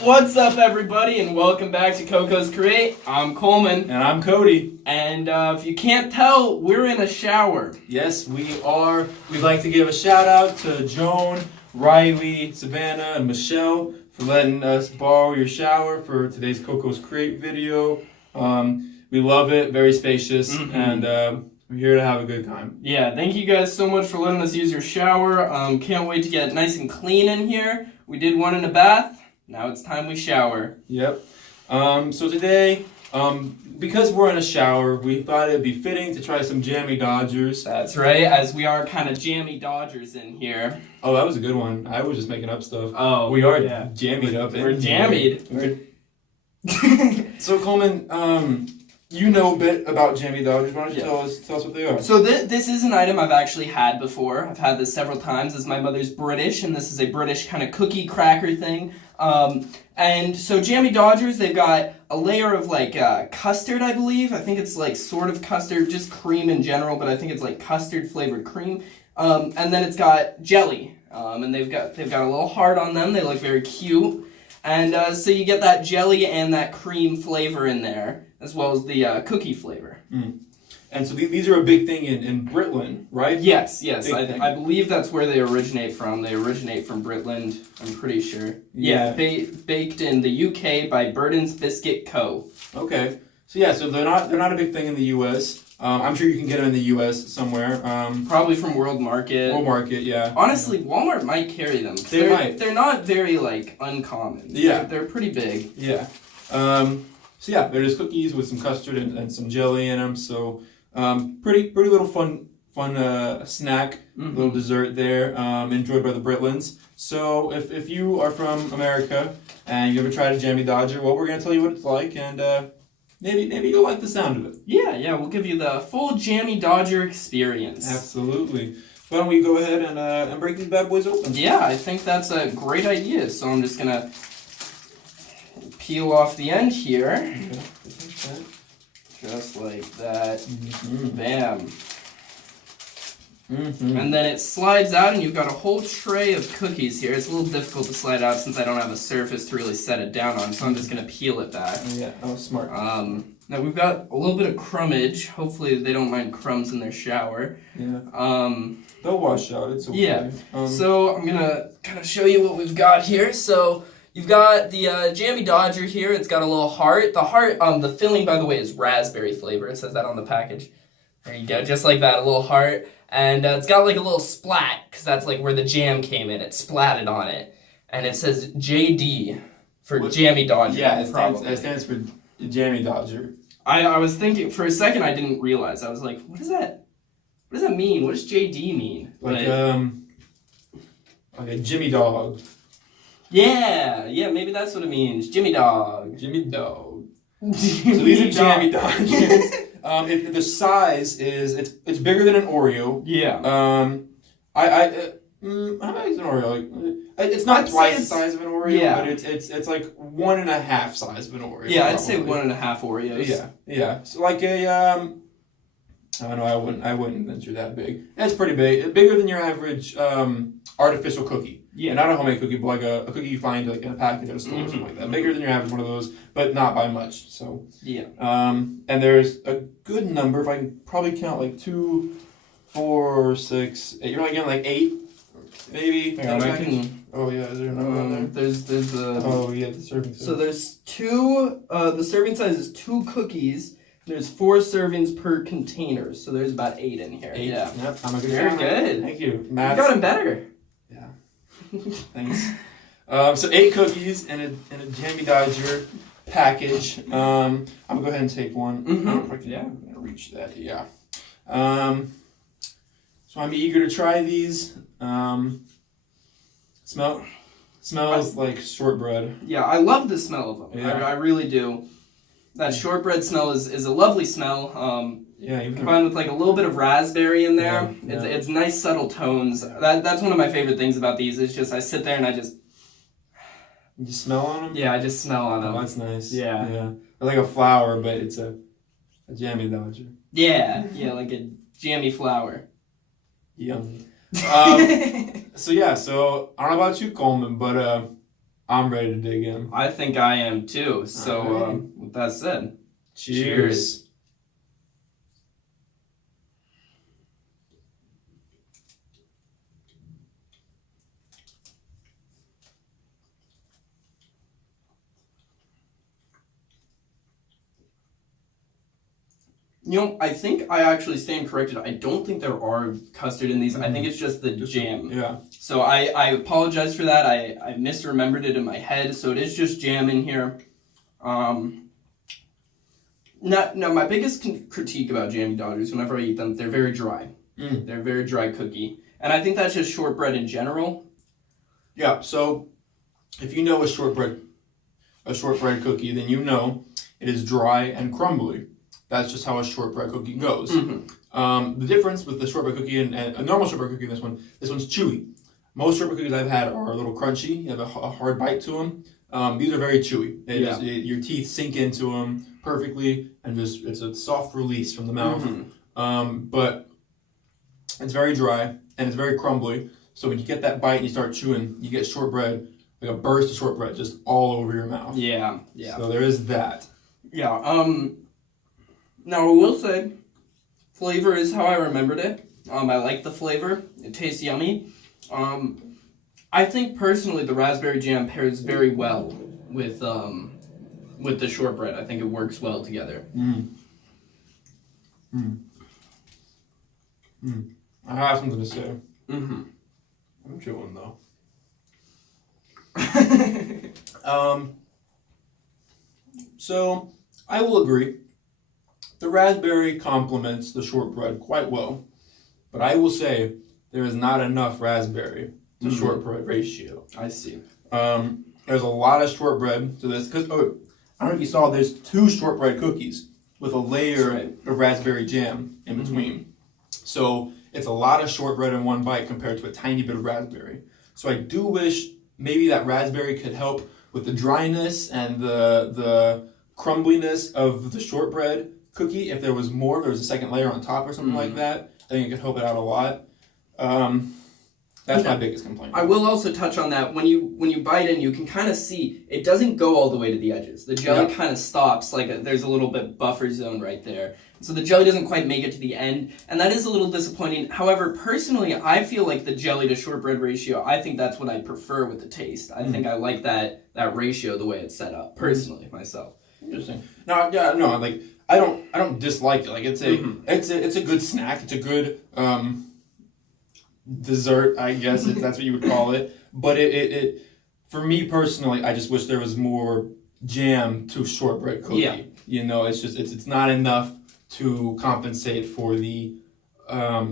What's up, everybody, and welcome back to Coco's Create. I'm Coleman. And I'm Cody. And if you can't tell, we're in a shower. Yes, we are. We'd like to give a shout out to Joan, Riley, Savannah, and Michelle for letting us borrow your shower for today's Coco's Create video. We love it, very spacious, and we're here to have a good time. Yeah, thank you guys so much for letting us use your shower. Can't wait to get nice and clean in here. We did one in a bath. Now it's time we shower. Yep. So today, because we're in a shower, we thought it'd be fitting to try some Jammie Dodgers. That's right, as we are kind of Jammie Dodgers in here. Oh, that was a good one. I was just making up stuff. Oh, we are jammied up. We're jammied. So Coleman, you know a bit about Jammie Dodgers. Why don't you tell us what they are? So this is an item I've actually had before. I've had this several times, as my mother's British, and this is a British kind of cookie cracker thing. And so Jammie Dodgers, they've got a layer of like custard, I believe. I think it's like sort of custard, just cream in general, but I think it's like custard flavored cream. And then it's got jelly, and they've got a little heart on them. They look very cute. And so you get that jelly and that cream flavor in there, as well as the cookie flavor. Mm. And so these are a big thing in Britland, right? Yes. I believe that's where they originate from. They originate from Britland, I'm pretty sure. Yeah, baked in the UK by Burton's Biscuit Co. Okay. So they're not a big thing in the US. I'm sure you can get them in the US somewhere. Probably from World Market. World Market, yeah. Honestly, Walmart might carry them. They might. They're not very like uncommon. Yeah. They're pretty big. Yeah. So yeah, they're just cookies with some custard and some jelly in them. So pretty little fun snack, little dessert there. Enjoyed by the Britlands. So if you are from America and you ever tried a Jammie Dodger, well, we're gonna tell you what it's like, and maybe you'll like the sound of it. Yeah, we'll give you the full Jammie Dodger experience. Absolutely. Why don't we go ahead and break these bad boys open? Yeah, I think that's a great idea. So I'm just gonna peel off the end here. Okay. Just like that. Bam. Mm-hmm. And then it slides out, and you've got a whole tray of cookies here. It's a little difficult to slide out since I don't have a surface to really set it down on, so I'm just going to peel it back. Yeah, smart. Now we've got a little bit of crumbage. Hopefully they don't mind crumbs in their shower. Yeah. They'll wash out. It's okay. Yeah. So I'm going to kind of show you what we've got here. So you've got the Jammie Dodger here. It's got a little heart. The heart, the filling, by the way, is raspberry flavor. It says that on the package. There you go, just like that, a little heart. And it's got like a little splat, because that's like where the jam came in. It splatted on it. And it says JD for Jammie Dodger. Yeah, it stands for Jammie Dodger. I was thinking, for a second I didn't realize. I was like, what does that mean? What does JD mean? Like a Jimmy Dog. Yeah, maybe that's what it means. Jimmy Dog. Jimmy Dog. So these are Jammie Dodgers. If the size is it's bigger than an Oreo. Yeah. How big is an Oreo? Like, it's not twice the size of an Oreo, but it's like 1.5 size of an Oreo. Yeah, I'd say 1.5 Oreos. Yeah. So like a I don't know. I wouldn't venture that big. That's pretty big. Bigger than your average artificial cookie. Yeah. And not a homemade cookie, but like a cookie you find like in a package at a store or something like that. Bigger than your average one of those, but not by much. So yeah. And there's a good number. If I can probably count like 2, 4, 6, 8. You're like getting like 8, maybe. Oh yeah, is there a number on there? There's the. Oh yeah, the serving size. So there's 2. The serving size is 2 cookies. There's 4 servings per container, so there's about 8 in here. 8. Yeah. Yep. I'm a good Very guy. good. Thank you. Math. You got him better. Yeah. Thanks. So 8 cookies in a Jammie Dodger package. I'm gonna go ahead and take one. I don't know if I can reach that. Yeah. So I'm eager to try these. Smells like shortbread. Yeah, I love the smell of them. Yeah. I really do. That shortbread smell is a lovely smell. Combined with like a little bit of raspberry in there. Yeah. It's nice subtle tones. That's one of my favorite things about these. It's just I sit there and I just. You smell on them? Yeah, I just smell on them. Oh, that's nice. Yeah. They're like a flower, but it's a Jammie Dodger. Yeah, like a jammy flower. Yum. So I don't know about you, Coleman, but I'm ready to dig in. I think I am too. So, Alright. with that said, Cheers. You know, I think I actually stand corrected. I don't think there are custard in these. I think it's just the jam. Yeah. So I apologize for that. I misremembered it in my head. So it is just jam in here. No, my biggest critique about Jammie Dodgers, whenever I eat them, they're very dry. They're a very dry cookie. And I think that's just shortbread in general. Yeah, so if you know a shortbread cookie, then you know it is dry and crumbly. That's just how a shortbread cookie goes. The difference with the shortbread cookie and a normal shortbread cookie, this one's chewy. Most shortbread cookies I've had are a little crunchy. You have a hard bite to them. These are very chewy. Your teeth sink into them perfectly, and it's a soft release from the mouth. But it's very dry and it's very crumbly. So when you get that bite and you start chewing, you get shortbread, like a burst of shortbread, just all over your mouth. Yeah. So there is that. Yeah. Now I will say, flavor is how I remembered it. I like the flavor. It tastes yummy. I think personally the raspberry jam pairs very well with the shortbread. I think it works well together. I have something to say. I'm chewing though. So I will agree. The raspberry complements the shortbread quite well, but I will say there is not enough raspberry to shortbread ratio. I see. There's a lot of shortbread to this because I don't know if you saw. There's 2 shortbread cookies with a layer of raspberry jam in between. So it's a lot of shortbread in one bite compared to a tiny bit of raspberry. So I do wish maybe that raspberry could help with the dryness and the crumbliness of the shortbread cookie. If there was more, if there was a second layer on top or something like that, I think it could help it out a lot. That's my biggest complaint. I will also touch on that. When you bite in, you can kind of see it doesn't go all the way to the edges. The jelly kind of stops, there's a little bit buffer zone right there. So the jelly doesn't quite make it to the end, and that is a little disappointing. However, personally, I feel like the jelly to shortbread ratio, I think that's what I prefer with the taste. I think I like that ratio the way it's set up, personally, myself. Interesting. I don't dislike it. It's a good snack. It's a good dessert, I guess, if that's what you would call it. But it for me personally, I just wish there was more jam to shortbread cookie. Yeah. It's not enough to compensate for the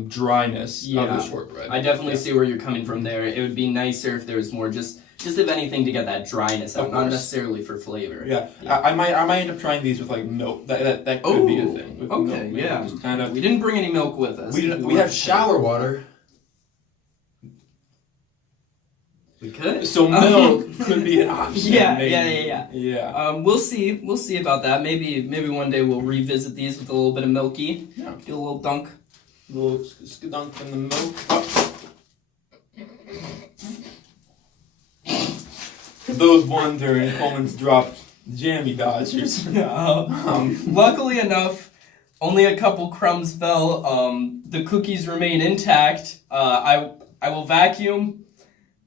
dryness of the shortbread. I definitely see where you're coming from there. It would be nicer if there was more just if anything to get that dryness out, not necessarily for flavor. Yeah. I might end up trying these with milk. That could be a thing. With okay, milk, just kind of. We didn't bring any milk with us. We have shower water. We could. So milk could be an option. Yeah. We'll see about that. Maybe one day we'll revisit these with a little bit of milky. Yeah. Get a little dunk. A little skadunk in the milk. Oh. For those wondering, Coleman's dropped Jammie Dodgers. Luckily enough, only a couple crumbs fell. The cookies remain intact. I will vacuum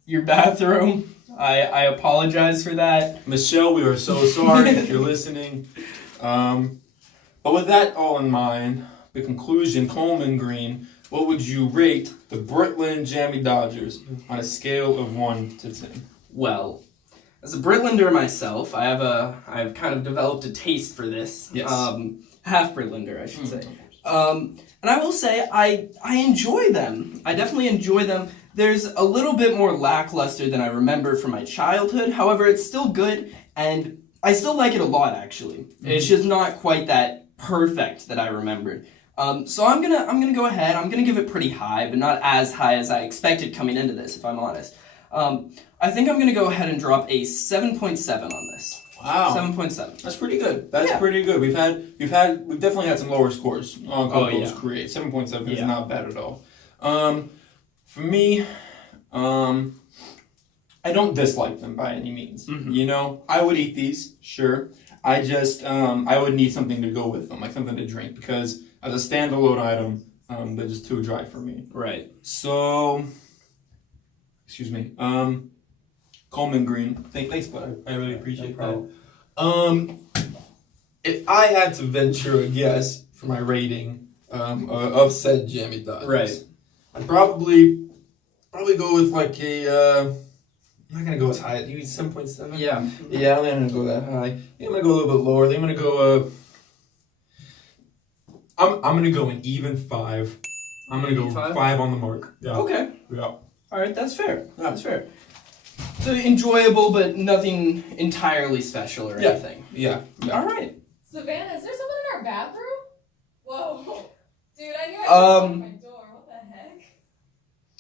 your bathroom. I apologize for that. Michelle, we are so sorry if you're listening. But with that all in mind, the conclusion, Coleman Green, what would you rate the Britland Jammie Dodgers on a scale of 1 to 10? Well, as a Britlander myself, I've kind of developed a taste for this. Yes. Half Britlander, I should say. And I will say I enjoy them. I definitely enjoy them. There's a little bit more lackluster than I remember from my childhood. However, it's still good, and I still like it a lot, actually. It's just not quite that perfect that I remembered. So I'm gonna go ahead. I'm gonna give it pretty high, but not as high as I expected coming into this, if I'm honest. I think I'm gonna go ahead and drop a 7.7 on this. Wow. 7.7. That's pretty good. That's pretty good. We've definitely had some lower scores on Coco's Create. 7.7 is not bad at all. For me, I I don't dislike them by any means. Mhm. You know, I would eat these, sure. I just, I would need something to go with them, like something to drink, because as a standalone item, they're just too dry for me. Right. So, excuse me, Coleman Green. Thanks, bud. I really appreciate that. If I had to venture a guess for my rating of said Jammie Dodgers, Right. I'd probably go with like a. I'm not gonna go as high. You 7.7. Yeah. Yeah, I'm not gonna go that high. I think I'm gonna go a little bit lower. I think I'm gonna go. I'm gonna go an even 5. I'm gonna go 5 on the mark. Yeah. Okay. Yeah. All right, that's fair. That's fair. So enjoyable, but nothing entirely special or Yeah. anything. Yeah. All right. Savannah, is there someone in our bathroom? Whoa. Dude, I knew I should open my door. What the heck?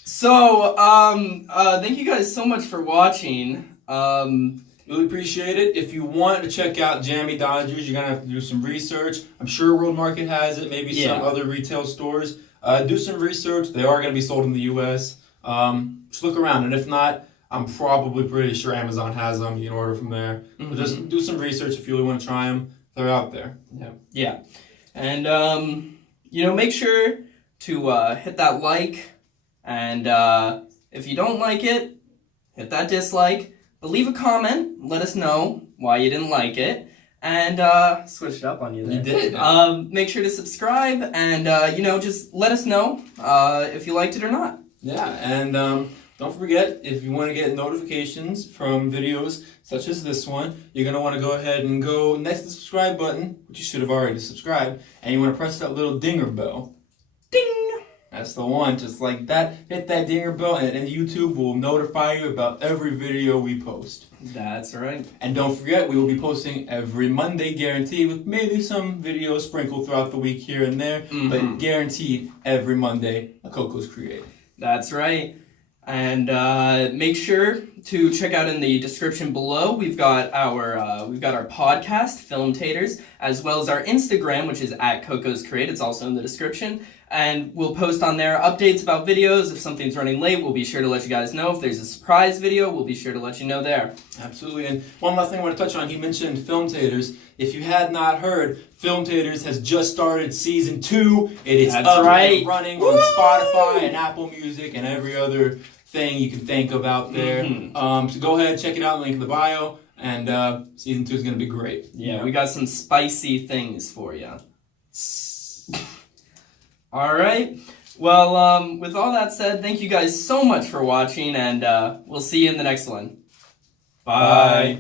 So, thank you guys so much for watching. Really appreciate it. If you want to check out Jammie Dodgers, you're gonna have to do some research. I'm sure World Market has it, maybe some other retail stores. Do some research. They are gonna be sold in the U.S. Just look around, and if not, I'm probably pretty sure Amazon has them. You can order from there. Mhm. But just do some research if you really want to try them. They're out there. Yeah. And, make sure to hit that like. And if you don't like it, hit that dislike. But leave a comment. Let us know why you didn't like it. And switched up on you there. You did. Make sure to subscribe. And, just let us know if you liked it or not. Yeah, and don't forget, if you want to get notifications from videos such as this one, you're going to want to go ahead and go next to the subscribe button, which you should have already subscribed, and you want to press that little dinger bell. Ding! That's the one, just like that. Hit that dinger bell, and YouTube will notify you about every video we post. That's right. And don't forget, we will be posting every Monday, guaranteed, with maybe some videos sprinkled throughout the week here and there, but guaranteed every Monday, a Coco's Created. That's right. And make sure to check out in the description below. We've got our podcast, Film Taters, as well as our Instagram, which is @CocosCreate. It's also in the description. And we'll post on there updates about videos. If something's running late, we'll be sure to let you guys know. If there's a surprise video, we'll be sure to let you know there. Absolutely. And one last thing I want to touch on, he mentioned Film Taters. If you had not heard, Film Taters has just started season 2. It is That's up right. and running on Spotify and Apple Music and every other thing you can think of out there. So go ahead, check it out, link in the bio, and season 2 is going to be great. Yeah, we got some spicy things for you. All right. Well, with all that said, thank you guys so much for watching, and we'll see you in the next one. Bye.